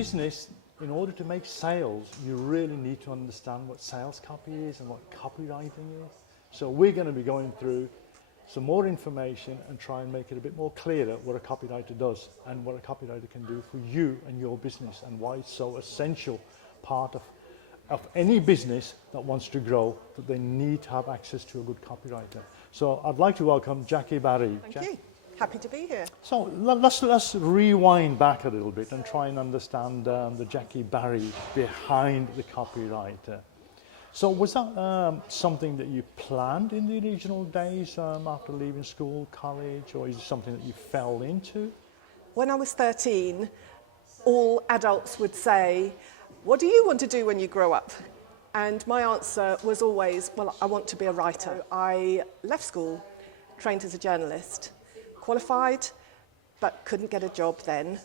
business, in order to make sales, you really need to understand what sales copy is and what copywriting is. So we're going to be going through some more information and try and make it a bit more clearer what a copywriter does and what a copywriter can do for you and your business, and why it's so essential part of any business that wants to grow, that they need to have access to a good copywriter. So I'd like to welcome Jackie Barrie. Thank you. Happy to be here. So let's rewind back a little bit and try and understand the Jackie Barrie behind the copywriter. So was that something that you planned in the original days after leaving school, college, or is it something that you fell into? When I was 13, all adults would say, "What do you want to do when you grow up?" And my answer was always, well, I want to be a writer. I left school, trained as a journalist, qualified, but couldn't get a job then,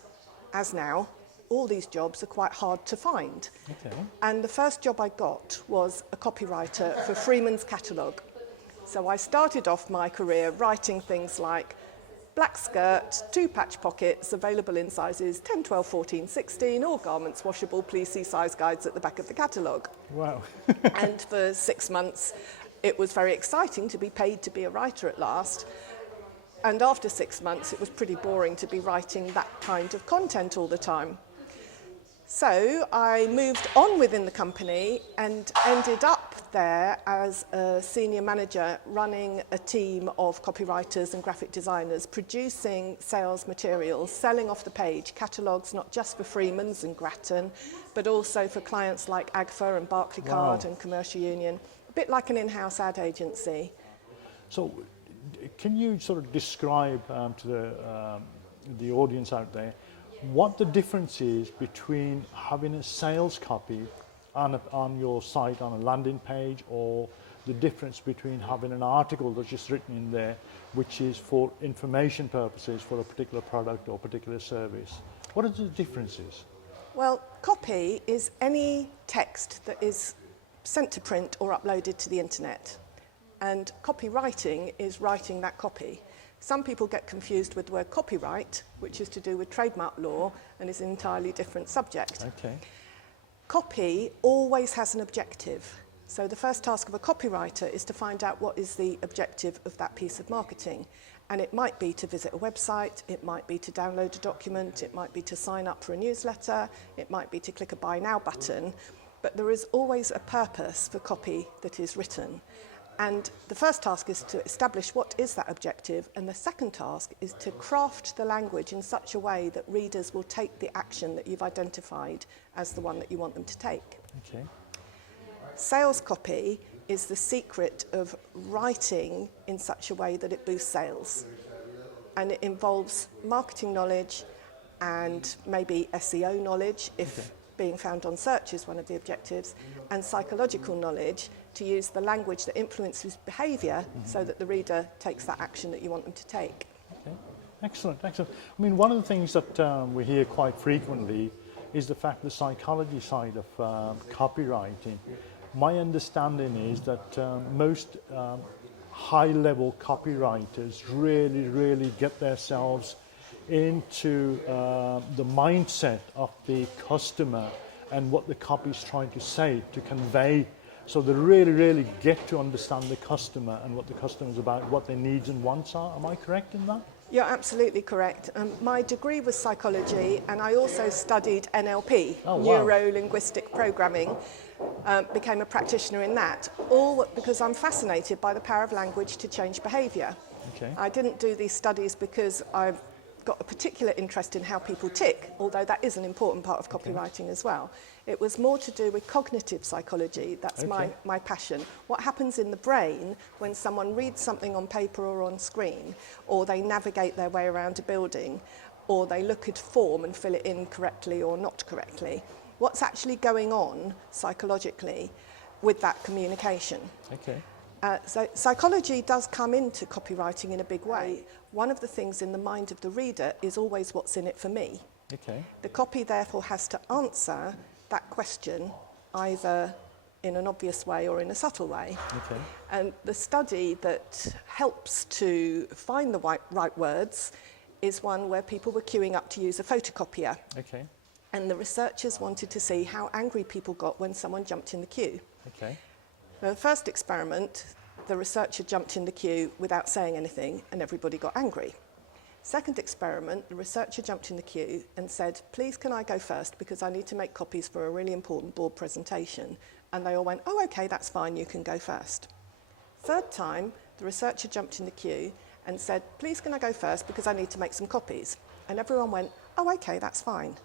as now. All these jobs are quite hard to find. Okay. And the first job I got was a copywriter for Freeman's catalogue. So I started off my career writing things like black skirt, 2 patch pockets, available in sizes 10, 12, 14, 16, all garments washable, please see size guides at the back of the catalogue. Wow. And for 6 months, it was very exciting to be paid to be a writer at last. And after 6 months, it was pretty boring to be writing that kind of content all the time. So I moved on within the company and ended up there as a senior manager, running a team of copywriters and graphic designers, producing sales materials, selling off the page, catalogues not just for Freeman's and Grattan, but also for clients like Agfa and Barclaycard and Commercial Union, a bit like an in-house ad agency. So can you sort of describe to the audience out there what the difference is between having a sales copy on your site on a landing page, or the difference between having an article that's just written in there which is for information purposes for a particular product or particular service? What are the differences? Well, copy is any text that is sent to print or uploaded to the internet. And copywriting is writing that copy. Some people get confused with the word copyright, which is to do with trademark law and is an entirely different subject. Okay. Copy always has an objective. So the first task of a copywriter is to find out what is the objective of that piece of marketing. And it might be to visit a website, it might be to download a document, it might be to sign up for a newsletter, it might be to click a buy now button. But there is always a purpose for copy that is written. And the first task is to establish what is that objective, and the second task is to craft the language in such a way that readers will take the action that you've identified as the one that you want them to take. Okay. Sales copy is the secret of writing in such a way that it boosts sales. And it involves marketing knowledge and maybe SEO knowledge, if being found on search is one of the objectives, and psychological knowledge to use the language that influences behaviour so that the reader takes that action that you want them to take. Okay. Excellent, excellent. I mean, one of the things that we hear quite frequently is the fact the psychology side of copywriting. My understanding is that most high-level copywriters really get themselves into the mindset of the customer and what the copy is trying to say, to convey. So they really get to understand the customer and what the customer is about, what their needs and wants are. Am I correct in that? You're absolutely correct. My degree was psychology, and I also studied NLP, neuro-linguistic programming, became a practitioner in that, all because I'm fascinated by the power of language to change behaviour. Okay. I didn't do these studies because I've got a particular interest in how people tick, although that is an important part of copywriting as well. It was more to do with cognitive psychology. That's my passion. What happens in the brain when someone reads something on paper or on screen, or they navigate their way around a building, or they look at a form and fill it in correctly or not correctly. What's actually going on psychologically with that communication? Okay. So psychology does come into copywriting in a big way. One of the things in the mind of the reader is always what's in it for me. Okay. The copy therefore has to answer that question either in an obvious way or in a subtle way. Okay. And the study that helps to find the right words is one where people were queuing up to use a photocopier. Okay. And the researchers wanted to see how angry people got when someone jumped in the queue. Okay. The first experiment, the researcher jumped in the queue without saying anything and everybody got angry. Second experiment, the researcher jumped in the queue and said, please can I go first because I need to make copies for a really important board presentation. And they all went, oh, okay, that's fine, you can go first. Third time, the researcher jumped in the queue and said, please can I go first because I need to make some copies. And everyone went, oh, okay, that's fine.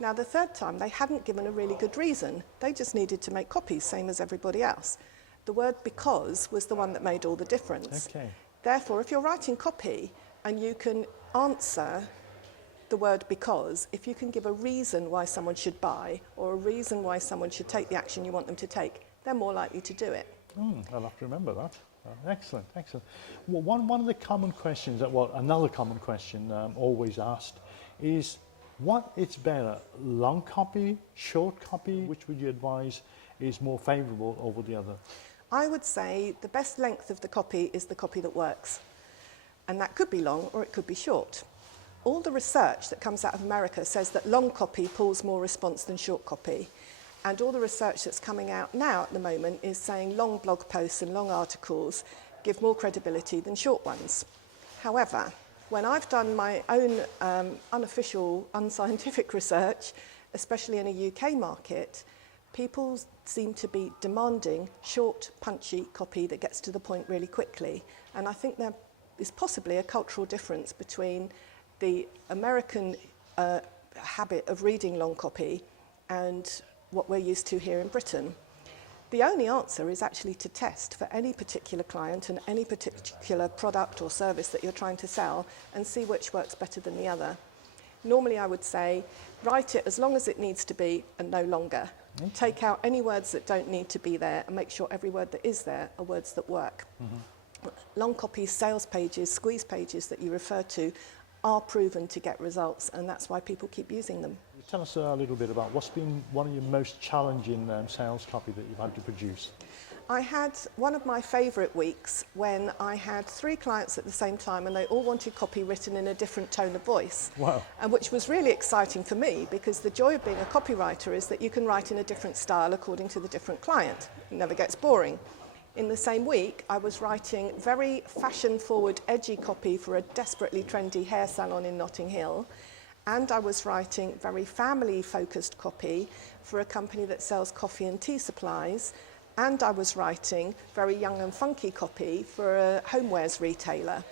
Now, the third time, they hadn't given a really good reason. They just needed to make copies, same as everybody else. The word because was the one that made all the difference. Okay. Therefore, if you're writing copy and you can answer the word because, if you can give a reason why someone should buy or a reason why someone should take the action you want them to take, they're more likely to do it. I'll have to remember that. Excellent, excellent. Well, one of the common questions, another common question always asked is, what is better, long copy, short copy? Which would you advise is more favourable over the other? I would say the best length of the copy is the copy that works. And that could be long or it could be short. All the research that comes out of America says that long copy pulls more response than short copy. And all the research that's coming out now at the moment is saying long blog posts and long articles give more credibility than short ones. However, when I've done my own unofficial, unscientific research, especially in a UK market, people seem to be demanding short, punchy copy that gets to the point really quickly. And I think there is possibly a cultural difference between the American habit of reading long copy and what we're used to here in Britain. The only answer is actually to test for any particular client and any particular product or service that you're trying to sell and see which works better than the other. Normally I would say, write it as long as it needs to be and no longer. Okay. Take out any words that don't need to be there and make sure every word that is there are words that work. Mm-hmm. Long copy sales pages, squeeze pages that you refer to are proven to get results, and that's why people keep using them. Tell us a little bit about what's been one of your most challenging sales copy that you've had to produce. I had one of my favourite weeks when I had 3 clients at the same time and they all wanted copy written in a different tone of voice. Wow. And which was really exciting for me because the joy of being a copywriter is that you can write in a different style according to the different client. It never gets boring. In the same week, I was writing very fashion-forward, edgy copy for a desperately trendy hair salon in Notting Hill. And I was writing very family-focused copy for a company that sells coffee and tea supplies. And I was writing very young and funky copy for a homewares retailer.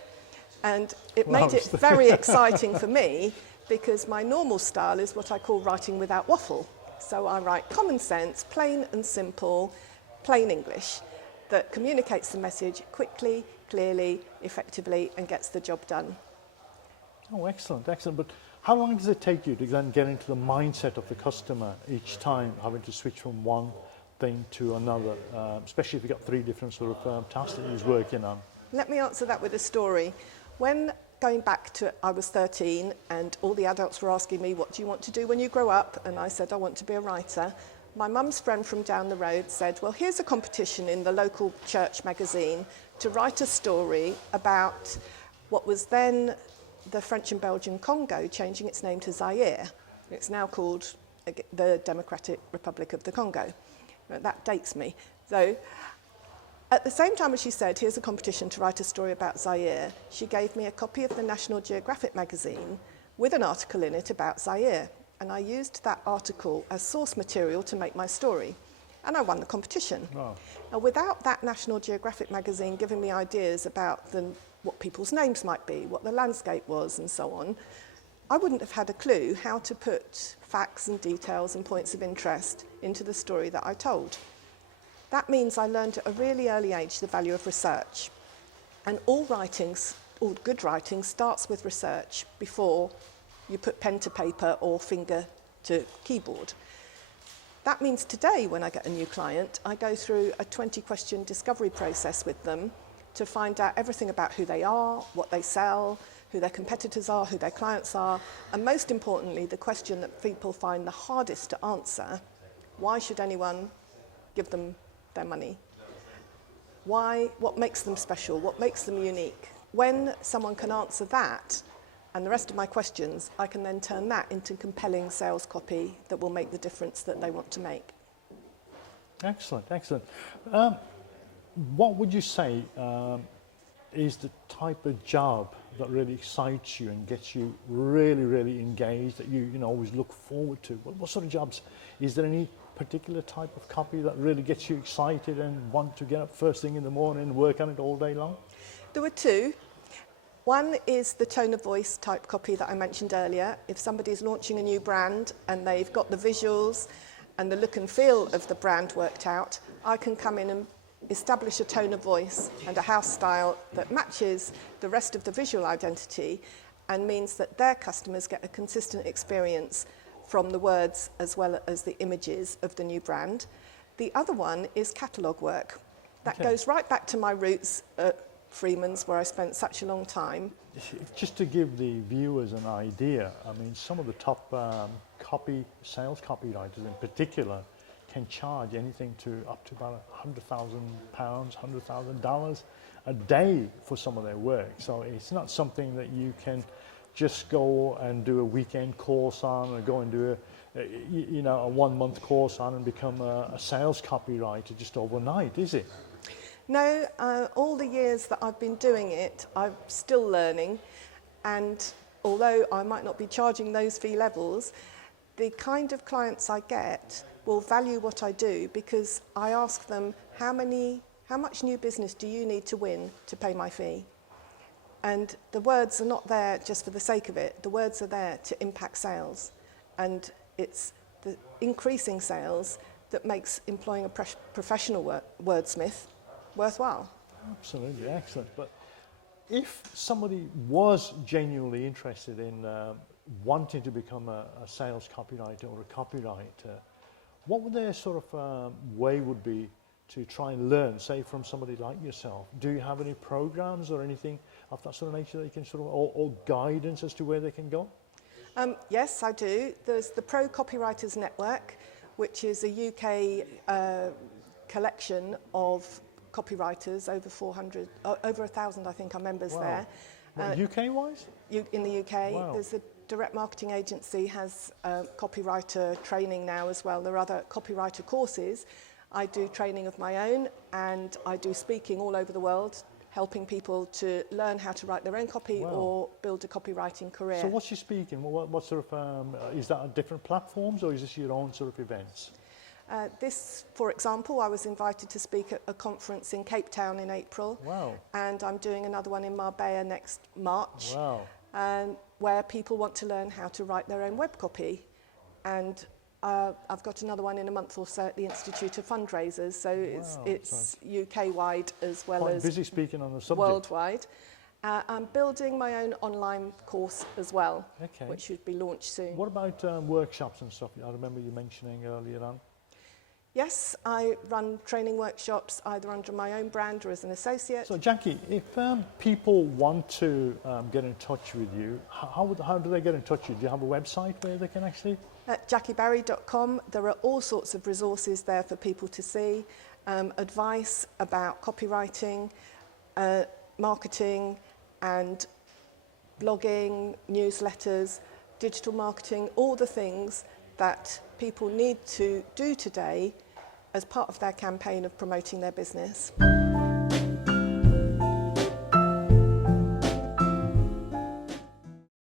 And it made it very exciting for me because my normal style is what I call writing without waffle. So I write common sense, plain and simple, plain English that communicates the message quickly, clearly, effectively, and gets the job done. Oh, excellent, excellent. But how long does it take you to then get into the mindset of the customer each time, having to switch from one thing to another, especially if you've got 3 different sort of tasks that you're working on? Let me answer that with a story. When going back to, I was 13 and all the adults were asking me, what do you want to do when you grow up? And I said, I want to be a writer. My mum's friend from down the road said, well, here's a competition in the local church magazine to write a story about what was then the French and Belgian Congo, changing its name to Zaire. It's now called the Democratic Republic of the Congo. That dates me. So at the same time as she said, here's a competition to write a story about Zaire, she gave me a copy of the National Geographic magazine with an article in it about Zaire. And I used that article as source material to make my story. And I won the competition. Wow. Now, without that National Geographic magazine giving me ideas about what people's names might be, what the landscape was, and so on, I wouldn't have had a clue how to put facts and details and points of interest into the story that I told. That means I learned at a really early age the value of research. And all good writing starts with research before you put pen to paper or finger to keyboard. That means today when I get a new client, I go through a 20-question discovery process with them to find out everything about who they are, what they sell, who their competitors are, who their clients are, and most importantly, the question that people find the hardest to answer, why should anyone give them their money? Why? What makes them special? What makes them unique? When someone can answer that, and the rest of my questions, I can then turn that into compelling sales copy that will make the difference that they want to make. Excellent, excellent. What would you say is the type of job that really excites you and gets you really, really engaged, that you always look forward to? What sort of jobs? Is there any particular type of copy that really gets you excited and want to get up first thing in the morning and work on it all day long? There were two. One is the tone of voice type copy that I mentioned earlier. If somebody's launching a new brand and they've got the visuals and the look and feel of the brand worked out, I can come in and establish a tone of voice and a house style that matches the rest of the visual identity and means that their customers get a consistent experience from the words as well as the images of the new brand. The other one is catalogue work. That goes right back to my roots at Freeman's, where I spent such a long time. Just to give the viewers an idea, I mean, some of the top sales copywriters in particular can charge anything to up to about £100,000, $100,000 a day for some of their work. So it's not something that you can just go and do a weekend course on, or go and do a 1 month course on and become a sales copywriter just overnight, is it? No, all the years that I've been doing it, I'm still learning, and although I might not be charging those fee levels, the kind of clients I get will value what I do, because I ask them, how much new business do you need to win to pay my fee? And the words are not there just for the sake of it. The words are there to impact sales, and it's the increasing sales that makes employing a professional wordsmith worthwhile. Absolutely, excellent. But if somebody was genuinely interested in wanting to become a sales copywriter or a copywriter, what would their sort of way would be to try and learn, say, from somebody like yourself? Do you have any programs or anything of that sort of nature that you can sort of, or guidance as to where they can go? Yes, I do. There's the Pro Copywriters Network, which is a UK collection of copywriters, over 400, over 1,000 I think are members there. UK-wise? In the UK. Wow. There's a direct marketing agency has copywriter training now as well. There are other copywriter courses. I do training of my own, and I do speaking all over the world, helping people to learn how to write their own copy or build a copywriting career. So what's your speaking? What sort of, is that on different platforms, or is this your own sort of events? This, for example, I was invited to speak at a conference in Cape Town in April. Wow. And I'm doing another one in Marbella next March. Wow. Where people want to learn how to write their own web copy. And I've got another one in a month or so at the Institute of Fundraisers. So it's UK-wide as well Quite as busy speaking on the subject. Worldwide. I'm building my own online course as well, which should be launched soon. What about workshops and stuff? I remember you mentioning earlier on. Yes, I run training workshops either under my own brand or as an associate. So Jackie, if people want to get in touch with you, how do they get in touch with you? Do you have a website where they can actually? At JackieBarrie.com, there are all sorts of resources there for people to see, advice about copywriting, marketing and blogging, newsletters, digital marketing, all the things that people need to do today as part of their campaign of promoting their business.